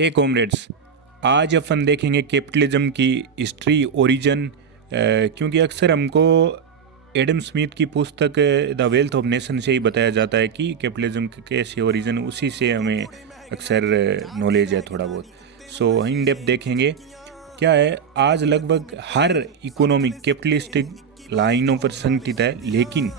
हे comrades, आज अपन देखेंगे capitalism की हिस्ट्री ओरिजिन। क्योंकि अक्सर हमको एडम स्मिथ की पुस्तक द वेल्थ ऑफ नेशन से ही बताया जाता है कि कैपिटलिज्म के कैसे ओरिजिन, उसी से हमें अक्सर नॉलेज है थोड़ा बहुत। सो इन डेप्थ देखेंगे क्या है। आज लगभग हर इकोनॉमी कैपिटलिस्टिक लाइनों पर संगठित है, लेकिन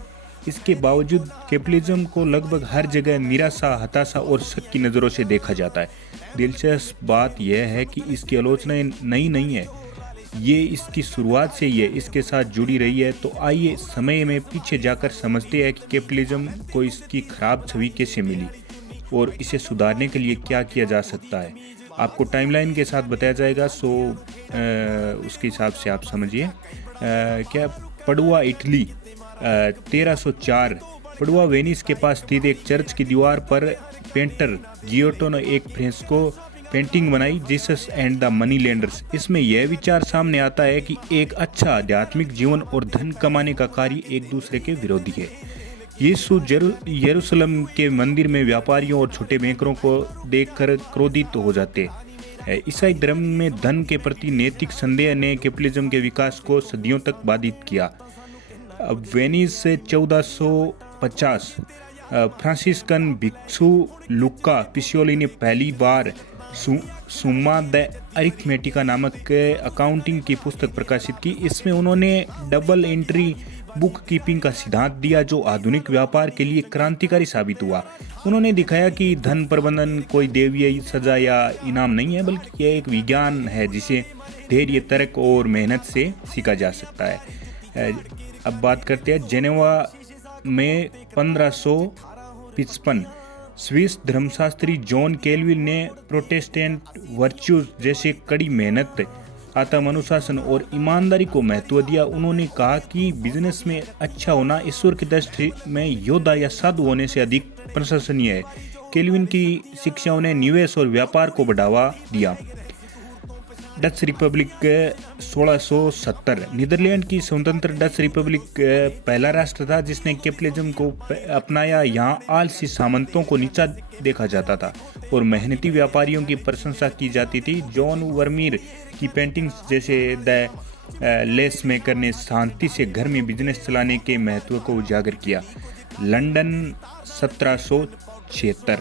इसके बावजूद कैपिटलिज्म को लगभग हर जगह निराशा, हताशा और शक की नज़रों से देखा जाता है। दिलचस्प बात यह है कि इसकी आलोचना नई नहीं है, ये इसकी शुरुआत से ही है, इसके साथ जुड़ी रही है। तो आइए समय में पीछे जाकर समझते हैं कि कैपिटलिज्म को इसकी खराब छवि कैसे मिली और इसे सुधारने के लिए क्या किया जा सकता है। आपको टाइमलाइन के साथ बताया जाएगा, सो उसके हिसाब से आप समझिए। क्या पडुआ इटली 1304। पडुआ वेनिस के पास स्थित एक चर्च की दीवार पर पेंटर जियोटो ने एक फ्रेस्को पेंटिंग बनाई, Jesus and the money lenders. इसमें यह विचार सामने आता है कि एक अच्छा आध्यात्मिक जीवन और धन कमाने का कार्य एक दूसरे के विरोधी है। यीशु यरूशलेम के मंदिर में व्यापारियों और छोटे बैंकरों को देखकर क्रोधित हो जाते हैं। ईसाई धर्म में धन के प्रति नैतिक संदेह ने कैपिटलिज्म के विकास को सदियों तक बाधित किया। वेनिस से 1450 फ्रांसिस्कन भिक्षु लुक्का पिसियोली ने पहली बार सुम्मा द अरिथमेटिका नामक अकाउंटिंग की पुस्तक प्रकाशित की। इसमें उन्होंने डबल एंट्री बुक कीपिंग का सिद्धांत दिया, जो आधुनिक व्यापार के लिए क्रांतिकारी साबित हुआ। उन्होंने दिखाया कि धन प्रबंधन कोई देवीय सजा या इनाम नहीं है, बल्कि यह एक विज्ञान है जिसे धैर्य, तर्क और मेहनत से सीखा जा सकता है। अब बात करते हैं जेनेवा में 1555 स्विस धर्मशास्त्री जॉन कैलविन ने प्रोटेस्टेंट वर्च्यूज जैसे कड़ी मेहनत, आत्म अनुशासन और ईमानदारी को महत्व दिया। उन्होंने कहा कि बिजनेस में अच्छा होना ईश्वर की दृष्टि में योद्धा या साधु होने से अधिक प्रशंसनीय है। कैलविन की शिक्षाओं ने निवेश और व्यापार को बढ़ावा दिया। Dutch Republic 1670। नीदरलैंड की स्वतंत्र डच रिपब्लिक पहला राष्ट्र था जिसने कैपिटलिज्म को अपनाया। यहाँ आलसी सामंतों को नीचा देखा जाता था और मेहनती व्यापारियों की प्रशंसा की जाती थी। जॉन वर्मीर की पेंटिंग्स जैसे द लेस मेकर ने शांति से घर में बिजनेस चलाने के महत्व को उजागर किया। लंदन 1776।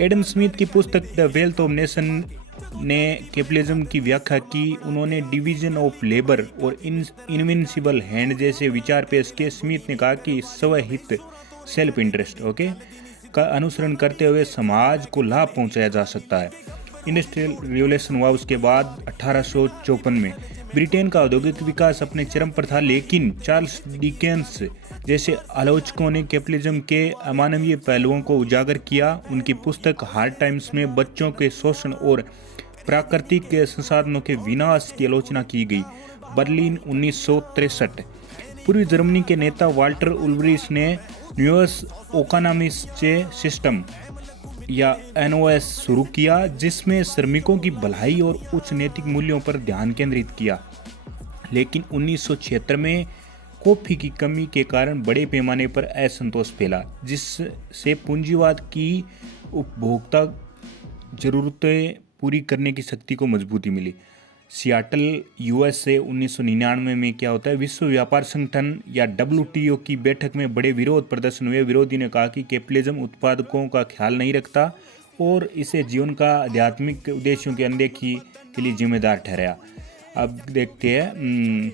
एडम स्मिथ की पुस्तक द वेल्थ ऑफ नेशन ने कैपिटलिज्म की व्याख्या की। उन्होंने डिवीजन ऑफ लेबर और इनविंसिबल हैंड जैसे विचार पेश किए। स्मिथ ने कहा कि स्वहित, सेल्फ इंटरेस्ट का अनुसरण करते हुए समाज को लाभ पहुंचाया जा सकता है। इंडस्ट्रियल रिवोल्यूशन हुआ उसके बाद 1854 में। ब्रिटेन का औद्योगिक विकास अपने चरम पर था, लेकिन चार्ल्स डिकेंस जैसे आलोचकों ने कैपिटलिज्म के अमानवीय पहलुओं को उजागर किया। उनकी पुस्तक हार्ड टाइम्स में बच्चों के शोषण और प्राकृतिक संसाधनों के विनाश की आलोचना की गई। बर्लिन 1963। पूर्वी जर्मनी के नेता वाल्टर उल्ब्रिच ने न्यूएस इकोनॉमिस्ट सिस्टम या एनओएस शुरू किया, जिसमें श्रमिकों की भलाई और उच्च नैतिक मूल्यों पर ध्यान केंद्रित किया। लेकिन 1976 में कॉफी की कमी के कारण बड़े पैमाने पर असंतोष फैला, जिससे पूंजीवाद की उपभोक्ता जरूरतें पूरी करने की शक्ति को मजबूती मिली। सियाटल यूएसए 1999 में क्या होता है, विश्व व्यापार संगठन या WTO की बैठक में बड़े विरोध प्रदर्शन हुए। विरोधी ने कहा कि कैपिटलिज्म उत्पादकों का ख्याल नहीं रखता और इसे जीवन का आध्यात्मिक उद्देश्यों की अनदेखी के लिए जिम्मेदार ठहराया। अब देखते हैं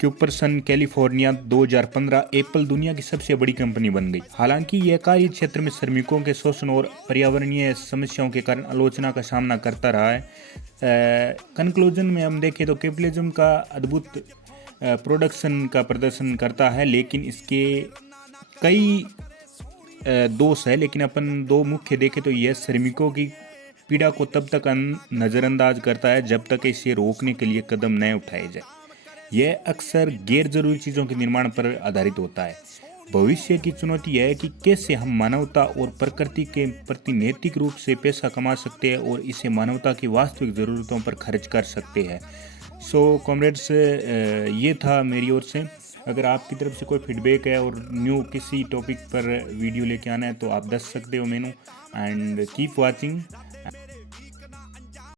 क्यूपरसन कैलिफोर्निया 2015। एप्पल दुनिया की सबसे बड़ी कंपनी बन गई। हालांकि यह कार्य क्षेत्र में श्रमिकों के शोषण और पर्यावरणीय समस्याओं के कारण आलोचना का सामना करता रहा है। कंक्लूजन में हम देखें तो कैपिटलिज्म का अद्भुत प्रोडक्शन का प्रदर्शन करता है, लेकिन इसके कई दोष है। लेकिन अपन दो मुख्य देखें तो यह श्रमिकों की पीड़ा को तब तक नज़रअंदाज करता है जब तक इसे रोकने के लिए कदम न उठाए जाए। यह अक्सर गैर जरूरी चीज़ों के निर्माण पर आधारित होता है। भविष्य की चुनौती यह है कि कैसे हम मानवता और प्रकृति के प्रति नैतिक रूप से पैसा कमा सकते हैं और इसे मानवता की वास्तविक ज़रूरतों पर खर्च कर सकते हैं। सो कॉमरेड्स, ये था मेरी ओर से। अगर आपकी तरफ से कोई फीडबैक है और न्यू किसी टॉपिक पर वीडियो लेके आना है तो आप दस सकते हो मेनू। And keep watching.